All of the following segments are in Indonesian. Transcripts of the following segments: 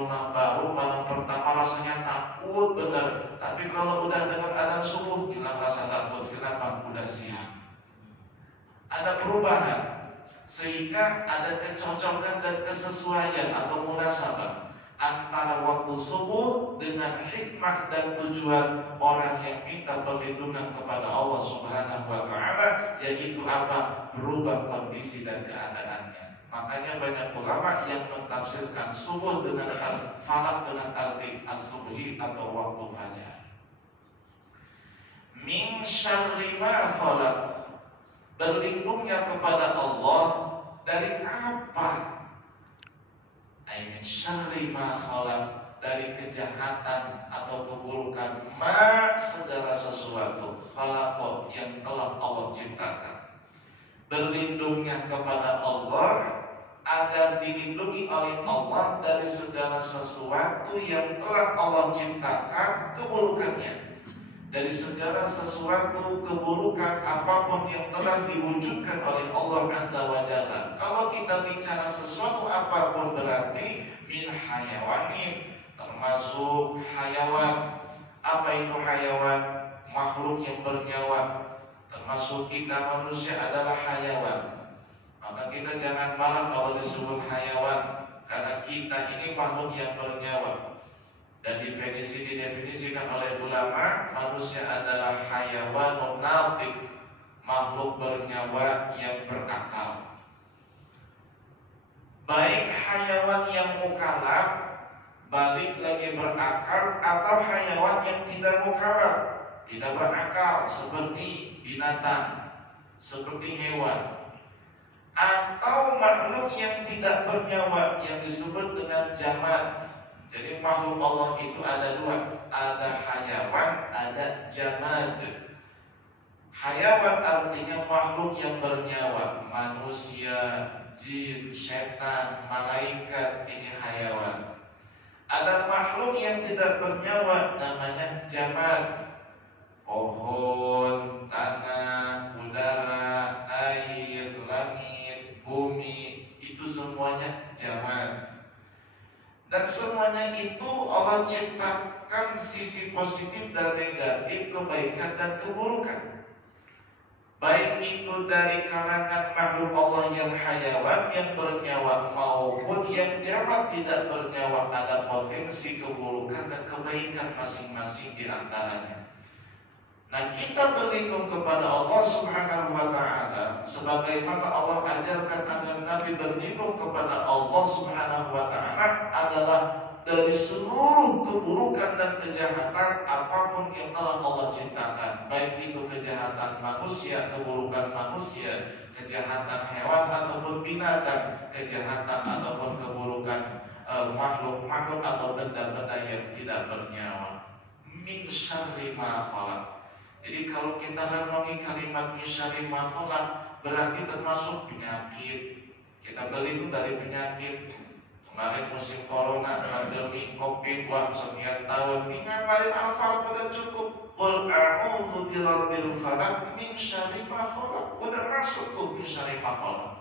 rumah baru, malam pertama rasanya takut bener. Tapi kalau udah dengar adzan subuh, hilang rasa takut. Kenapa? Udah siap. Ada perubahan, sehingga ada kecocokan dan kesesuaian atau munasabah antara waktu subuh dengan hikmah dan tujuan orang yang minta perlindungan kepada Allah Subhanahu wa Ta'ala, yaitu apa? Berubah kondisi dan keadaannya. Makanya banyak ulama yang mentafsirkan subuh dengan falak dengan arti as-subhi atau waktu fajar. Min syarri ma khalaq, berlindungnya kepada Allah dari apa? Min syarri ma khalaq, dari kejahatan atau keburukan, ma segala sesuatu, khalaq yang telah Allah ciptakan. Berlindungnya kepada Allah agar dilindungi oleh Allah dari segala sesuatu yang telah Allah ciptakan keburukannya, dari segala sesuatu keburukan apapun yang telah diwujudkan oleh Allah Azza wa Jalla. Kalau kita bicara sesuatu apapun berarti min hayawanin, termasuk hayawan. Apa itu hayawan? Makhluk yang bernyawa. Termasuk kita manusia adalah hayawan. Maka kita jangan marah kalau disebut hayawan, karena kita ini makhluk yang bernyawa. Dan didefinisikan oleh ulama, manusia adalah hayawanun natik, makhluk bernyawa yang berakal. Baik hayawan yang mukallaf, balik lagi berakal, atau hayawan yang tidak mukallaf, tidak berakal, seperti binatang, seperti hewan, atau makhluk yang tidak bernyawa yang disebut dengan jamad. Jadi makhluk Allah itu ada dua, ada hayawan, ada jamad. Hayawan artinya makhluk yang bernyawa, manusia, jin, setan, malaikat, ini hayawan. Ada makhluk yang tidak bernyawa, namanya jamad. Pohon, tanah, udara, air, langit, bumi, itu semuanya jamad. Dan semuanya itu Allah ciptakan sisi positif dan negatif, kebaikan dan keburukan. Baik itu dari kalangan makhluk Allah yang hayawan, yang bernyawa, maupun yang jamad tidak bernyawa, ada potensi keburukan dan kebaikan masing-masing di antaranya. Nah, kita berlindung kepada Allah Subhanahu wa Ta'ala sebagaimana Allah ajarkan agar Nabi berlindung kepada Allah Subhanahu wa Ta'ala adalah dari seluruh keburukan dan kejahatan apapun yang telah Allah ciptakan, baik itu kejahatan manusia, keburukan manusia, kejahatan hewan ataupun binatang, kejahatan ataupun keburukan makhluk-makhluk atau benda-benda yang tidak bernyawa. Min syarri ma khalaq. Jadi kalau kita renungi kalimat min syarri ma khalaq, berarti termasuk penyakit. Kita berlindung dari penyakit. Kemarin musim corona, pandemi Covid, sekian tahun, ngapalin al-falaq udah cukup. Qul a'udzu birabbil falaq min syarri ma khalaq. Udah masuk tuh min syarri ma khalaq.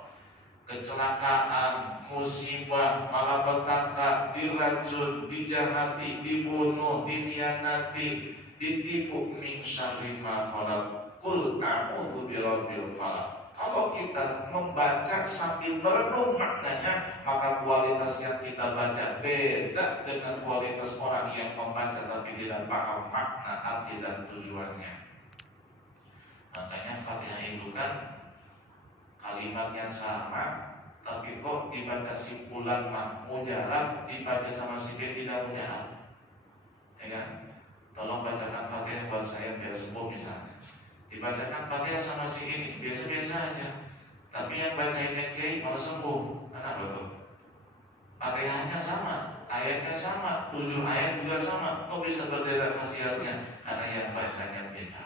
Kecelakaan, musibah, malapetaka, diracun, dijahati, dibunuh, dikhianati, ditipu, min syarri ma khalaq. Qul a'udzu birabbil falaq. Kalau kita membaca sambil merenung maknanya, maka kualitas yang kita baca beda dengan kualitas orang yang membaca tapi tidak paham makna, arti dan tujuannya. Makanya Fatihah itu kan kalimatnya sama, tapi kok dibaca simpulan mujarab, dibaca sama sikit tidak mujarab, ya kan? Tolong bacakan Fatihah buat saya biar sembuh misalnya. Dibacakan Fatihah sama si ini biasa-biasa aja, tapi yang bacain kiai malah sembuh. Kenapa tuh? Fatihahnya sama, ayatnya sama, 7 ayat juga sama, kok bisa berbeda khasiatnya? Karena yang bacanya beda.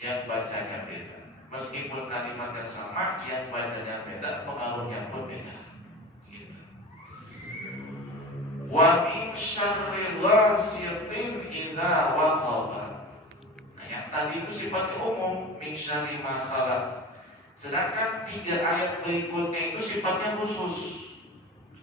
Yang bacanya beda. Meskipun kalimatnya sama, yang bacanya beda, pengaruhnya pun beda. Gitu. Wa min syarri ghasiqin idza waqaba. Tadi itu sifatnya umum, min syarri ma khalaq. Sedangkan 3 ayat berikutnya itu sifatnya khusus.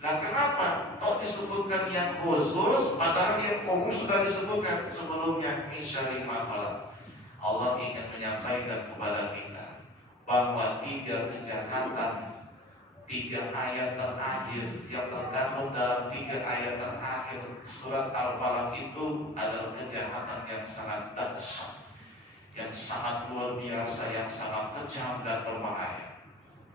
Nah, kenapa? Kok disebutkan yang khusus, padahal yang umum sudah disebutkan sebelumnya. Min syarri ma khalaq. Allah ingin menyampaikan kepada kita bahwa 3 kejahatan, 3 ayat terakhir yang tergabung dalam 3 ayat terakhir surat Al-Falaq itu adalah kejahatan yang sangat dahsyat, yang sangat luar biasa, yang sangat kejam dan berbahaya.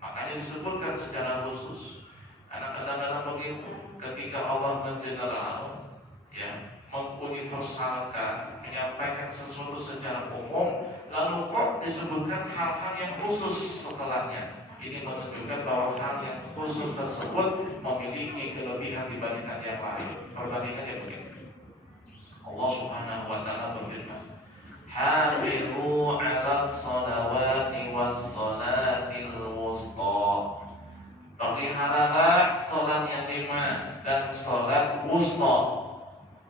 Makanya disebutkan secara khusus. Karena kadang-kadang begitu, ketika Allah mengeneral, ya, menguniversalkan, menyampaikan sesuatu secara umum, lalu kok disebutkan hal-hal yang khusus setelahnya. Ini menunjukkan bahwa hal yang khusus tersebut memiliki kelebihan dibandingkan yang lain. Perbandingannya begini. Allah Subhanahu wa taala berfirman, "Hafizu 'alas shalawati was shalatil wusta." Peliharalah sholat yang 5 dan sholat wusta.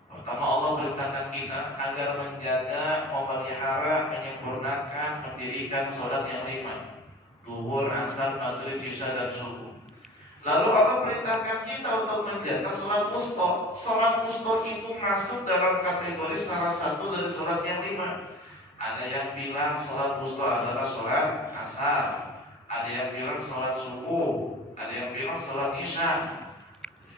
Pertama Allah beritakan kita agar menjaga, memelihara, menyempurnakan, mendirikan sholat yang 5. Zuhur, asar, maghrib, isya dan subuh. Lalu Allah perintahkan kita untuk menjaga sholat wusta. Sholat wusta itu masuk dalam kategori salah satu dari sholat yang 5. Ada yang bilang sholat wusta adalah sholat asar, ada yang bilang sholat subuh, ada yang bilang sholat isya.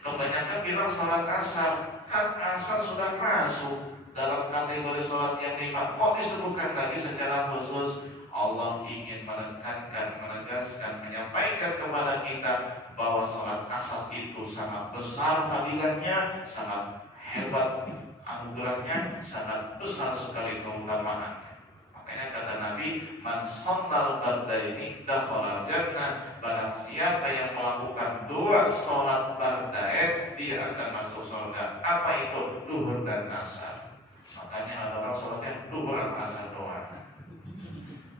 Kebanyakan bilang sholat asar. Kan asar sudah masuk dalam kategori sholat yang 5. Kok disebutkan lagi secara khusus? Allah ingin menekankan, menegaskan, menyampaikan kepada kita bahwa sholat asar itu sangat besar fadilahnya, sangat hebat anugerahnya, sangat besar sekali keutamaannya. Makanya kata Nabi, "Man shallal bardaini dakhala jannah." Barang siapa yang melakukan 2 sholat bardain, dia akan masuk surga. Apa itu? Duhur dan asar. Makanya ada orang sholatnya duhur dan asar doang.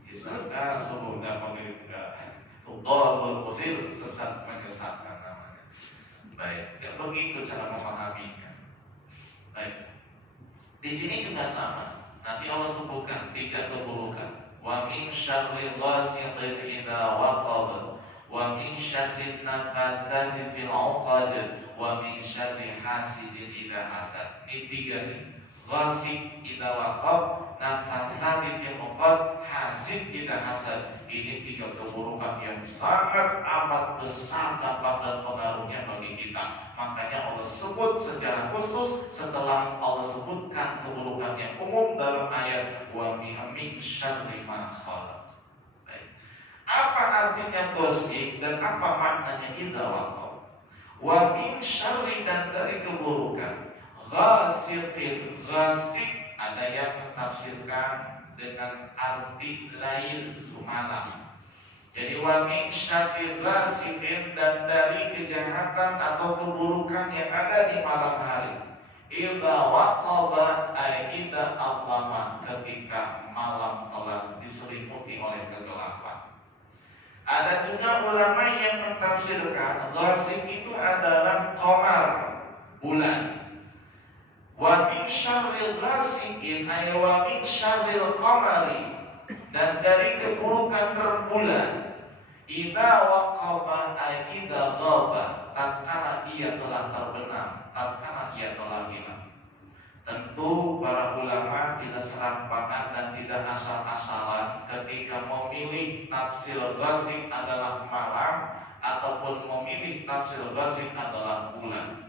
Isarga subuh dan maghrib enggak. Tudhalul mudil, sesat menyesatkan namanya. Baik, ya begitu cara memahaminya. Baik. Di sini juga sama. Nanti Allah sebutkan 3 keburukan. Wa min syarril ghasiqin idza waqab, wa min syarrin nafatsati fil 'uqad, wa min syarri hasidin idza hasad. Ini 3 nih. Ghasiq idza waqab, nafatsati fil 'uqad, hasid idza hasad. Ini 3 keburukan yang sangat amat besar dampak dan pengaruhnya bagi kita. Makanya Allah sebut secara khusus setelah Allah sebutkan keburukan yang umum dalam ayat wa min syarri ma khalaq. Apa artinya ghasiq dan apa maknanya idza waqab? Wa min syarri, dan dari keburukan. Ghasiqin, ghasiq ada yang mentafsirkan dengan arti lain itu malam. Jadi wa min syarri ghasiqin, dan dari kejahatan atau keburukan yang ada di malam hari. Idza waqaba ay idza aqama, ketika malam telah diselimuti oleh kegelapan. Ada juga ulama yang mentafsirkan ghasiq itu adalah qamar, bulan. Wa min syarril ghasiqin ay wa min syarril qamari, dan dari keburukan rembulan. Idza waqaba ay idza ghaba, tatkala ia telah terbenam, tatkala ia telah hilang. Tentu para ulama tidak serampangan dan tidak asal-asalan ketika memilih tafsir ghasiq adalah malam ataupun memilih tafsir ghasiq adalah bulan.